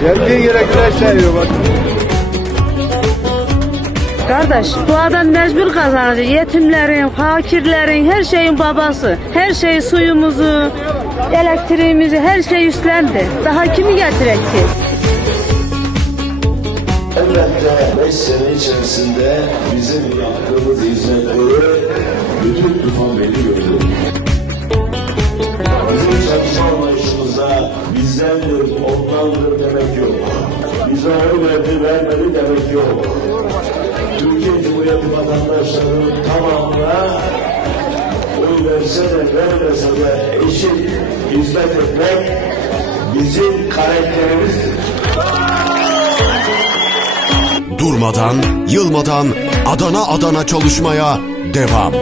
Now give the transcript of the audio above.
Geldiği yere güneş sayıyor bak. Kardeş bu adam mecbur kazanacak. Yetimlerin, fakirlerin, her şeyin babası. Her şey suyumuzu, elektriğimizi, her şey üstlendi. Daha kimi getirek ki? Elbette 5 sene içerisinde bizim yaptığımız hizmetleri bütün tufan belli gördü. Bizdendir, ondandır demek yok. Bize oy verdi, vermedi demek yok. Türkiye Cumhuriyeti vatandaşlarının tamamına oy verse de vermese de eşit hizmet etmek bizim karakterimizdir. Durmadan, yılmadan Adana Adana çalışmaya devam.